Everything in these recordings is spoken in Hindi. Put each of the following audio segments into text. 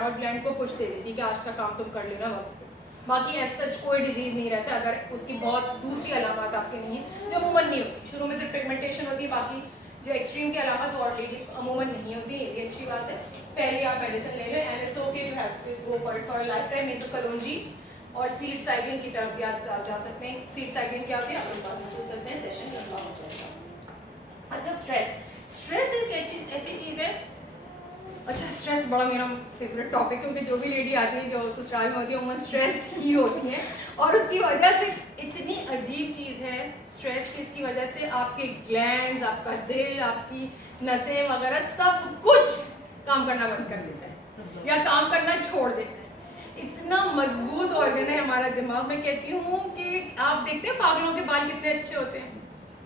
थायराइड ग्लैंड को पुश दे देती कि आज का काम तुम कर लेना वक्त पे। बाकी एज सच कोई डिजीज़ नहीं रहता अगर उसकी बहुत दूसरी अलामत आपके नहीं है, जो अमूमन नहीं होती। शुरू में सिर्फ पिगमेंटेशन होती है, बाकी जो एक्सट्रीम की अलामत और लेडीज को अमूमन नहीं होती, ये भी अच्छी बात है। पहले आप मेडिसिन ले लें and it's okay to have to go for life time. नहीं तो कलौंजी और सीड साइक्लिंग की तरफ भी आप जा सकते हैं। सीड साइक्लिंग क्या होती है आप लोग बाद में सोच सकते हैं, सेशन लंबा हो जाएगा। अच्छा, स्ट्रेस एक ऐसी चीज़ है। अच्छा, स्ट्रेस बड़ा मेरा फेवरेट टॉपिक, क्योंकि जो भी लेडी आती है जो ससुराल में होती है वो स्ट्रेस्ड ही होती है, और उसकी वजह से इतनी अजीब चीज़ है स्ट्रेस की। इसकी वजह से आपके ग्लैंड्स, आपका दिल, आपकी नसें वगैरह सब कुछ काम करना बंद कर देता है या काम करना छोड़ देता है। इतना मजबूत ऑर्गन है हमारा दिमाग। मैं कहती हूँ कि आप देखते हैं पागलों के बाल कितने अच्छे होते हैं,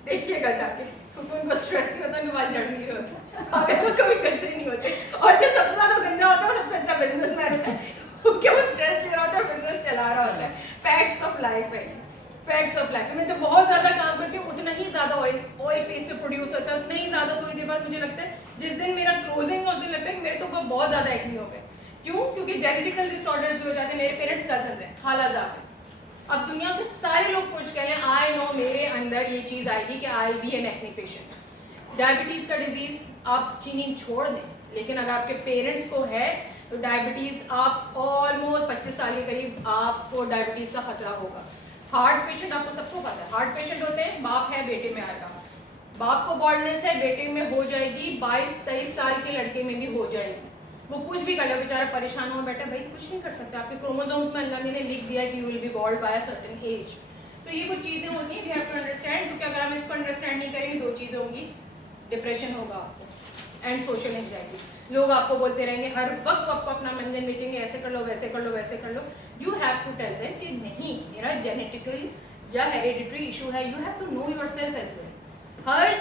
देखिएगा जाके, क्योंकि उनको स्ट्रेस नहीं होता, उनके बाल झड़ नहीं होता, तो कभी कच्चे नहीं होते। और जो सबसे ज़्यादा गंजा होता है वो सबसे अच्छा बिजनेसमैन होता है, क्योंकि वो स्ट्रेस ले रहा होता है, बिजनेस चला रहा होता है। फैक्ट्स ऑफ लाइफ है, फैक्ट्स ऑफ लाइफ। मैं जब बहुत ज़्यादा काम करती हूँ उतना ही ज़्यादा ऑयल फेस पे प्रोड्यूस होता है, उतना ही ज़्यादा थोड़ी देर बाद मुझे लगता है, जिस दिन मेरा क्लोजिंग उस दिन लगता है कि मेरे तो बहुत ज़्यादा एक्ने हो गए। क्यों? क्योंकि जेनेटिकल डिसऑर्डर्स भी हो जाते हैं। मेरे पेरेंट्स कजन हैं, खालाजाद। अब दुनिया के सारे लोग कुछ कह लें, आई नो मेरे अंदर ये चीज़ आएगी कि I been an acne patient. Diabetes का डिजीज़ आप चीनी छोड़ दें, लेकिन अगर आपके पेरेंट्स को है तो डायबिटीज़ आप ऑलमोस्ट 25 साल के करीब आपको डायबिटीज़ का खतरा होगा। हार्ट पेशेंट आपको सबको पता है, हार्ट पेशेंट होते हैं, बाप है बेटे में आएगा, बाप को बॉल्डनेस है बेटे में हो जाएगी, 22-23 साल के लड़के में भी हो जाएगी। वो कुछ भी कर ले, बेचारा परेशान हो बैठा, भाई कुछ नहीं कर सकता, आपके क्रोमोसोम्स में अल्लाह ने लिख दिया कि you will be bald by a certain age. तो ये कुछ चीज़ें होती हैं, वी हैव टू अंडरस्टैंड, क्योंकि अगर हम इसको अंडरस्टैंड नहीं करेंगे दो चीज़ें होंगी, डिप्रेशन होगा आपको एंड सोशल एंजाइटी। लोग आपको बोलते रहेंगे हर वक्त, आपको अपना मंजन बेचेंगे, ऐसे कर लो वैसे कर लो वैसे कर लो। You have to tell them कि नहीं, मेरा जेनेटिकल या हेरिडिटरी इशू है। You have to know yourself as well. हर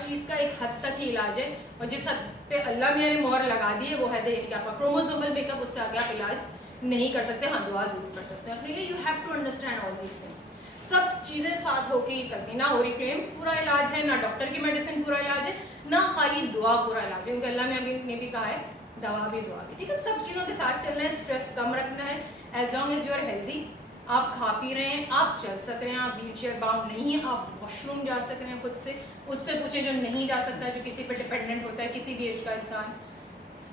चीज़ का एक हद तक ही इलाज है, और जिस हद पे अल्लाह मियाँ ने मोहर लगा दी है वो हद है कि आपका क्रोमोसोमल मेकअप, उससे आगे आप इलाज नहीं कर सकते। हाँ, दुआ जरूर कर सकते हैं अपने लिए। You have to understand all these things. सब चीज़ें साथ होके ही करती, ना ओरिफ्लेम पूरा इलाज है, ना डॉक्टर की मेडिसिन पूरा इलाज है, ना खाली दुआ पूरा इलाज है, क्योंकि अल्लाह ने भी कहा है दवा भी दुआ भी। ठीक है, सब चीज़ों के साथ चलना है, स्ट्रेस कम रखना है। As long as you are healthy, आप खा पी रहे हैं, आप चल सक रहे हैं, आप व्हील चेयर बाउंड नहीं है, आप वॉशरूम जा सक रहे हैं खुद से, उससे पूछें जो नहीं जा सकता, जो किसी पे डिपेंडेंट होता है, किसी भी एज का इंसान,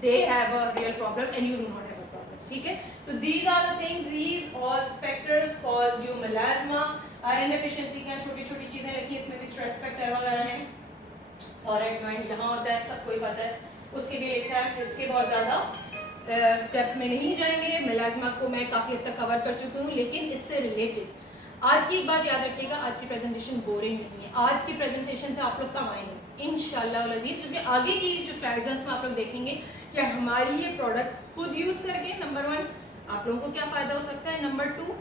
they have a real problem and you do not have a problem. ठीक है, so these are the things, these all factors cause you melasma. Iron deficiency क्या छोटी छोटी चीज़ें रखी, इसमें भी स्ट्रेस फैक्टर वगैरह हैं। थायराइड ग्लैंड यहाँ होता है, सबको ही पता है, उसके भी लिखा है, इसके बहुत ज़्यादा डेप्थ में नहीं जाएंगे। मेलास्मा को मैं काफ़ी हद तक कवर कर चुकी हूँ, लेकिन इससे रिलेटेड आज की एक बात याद रखिएगा, आज की प्रेजेंटेशन बोरिंग नहीं है। आज की प्रेजेंटेशन से आप लोग कमाएंगे इंशाल्लाह अज़ीज़, क्योंकि आगे की जो स्लाइड्स हैं उसमें आप लोग देखेंगे कि हमारी ये प्रोडक्ट खुद यूज़ करके नंबर 1 आप लोगों को क्या फ़ायदा हो सकता है, नंबर 2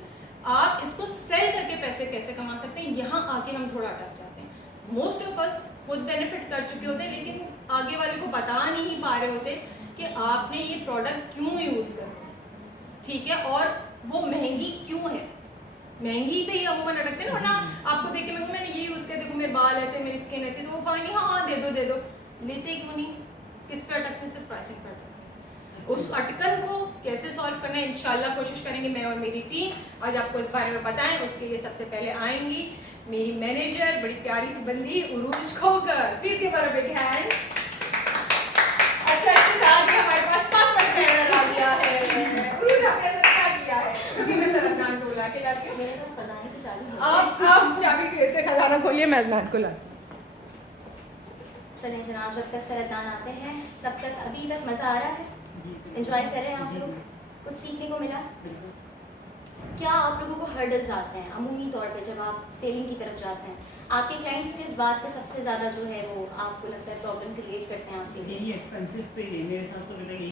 आप इसको सेल करके पैसे कैसे कमा सकते हैं। यहाँ आके हम थोड़ा अटक जाते हैं। मोस्ट ऑफ अस खुद बेनिफिट कर चुके होते हैं, लेकिन आगे वाले को बता नहीं पा रहे होते कि आपने ये प्रोडक्ट क्यों यूज़ करना है, ठीक है, और वो महंगी क्यों है। महंगी पे ही अमूमन अटकते हैं ना, वरना आपको देख के मैंने ये यूज़ किया, देखो मेरे बाल ऐसे, मेरी स्किन ऐसी, तो वो कहेंगे हाँ दे दो, लेते क्यों नहीं। किस पे अटकते, सिर्फ प्राइसिंग पे अटकते। उस अटकन को कैसे सॉल्व करना है इंशाल्लाह कोशिश करेंगे मैं और मेरी टीम आज आपको इस बारे में बताएं। उसके लिए सबसे पहले आएंगी मेरी मैनेजर, बड़ी प्यारी सी बंदी Urooj Khokhar, please give her a big hand. अच्छा, इसके साथ ही हमारे पास पासवर्ड चैनल आ गया है। उरूज आपने ऐसा क्या किया है, क्योंकि मैं सरदान को बुला के लाती हूँ, मेरे पास खजाने की चाबी है। आप चाबी कैसे खजाना खोलिए, मैं अजमान को लाती हूँ। चलें जनाब, जब तक सरदान आते हैं तब तक अभी तक मज़ा आ रहा है, एंजॉय करें आप लोग, कुछ सीखने को मिला। क्या आप लोगों को हर्डल्स आते हैं अमूमी तौर पे जब आप सेलिंग की तरफ जाते हैं? आपके क्लाइंट्स किस बात पे सबसे ज़्यादा जो है वो आपको लगता है प्रॉब्लम क्रिएट करते हैं आपके लिए? एक्सपेंसिव पे मेरे साथ तो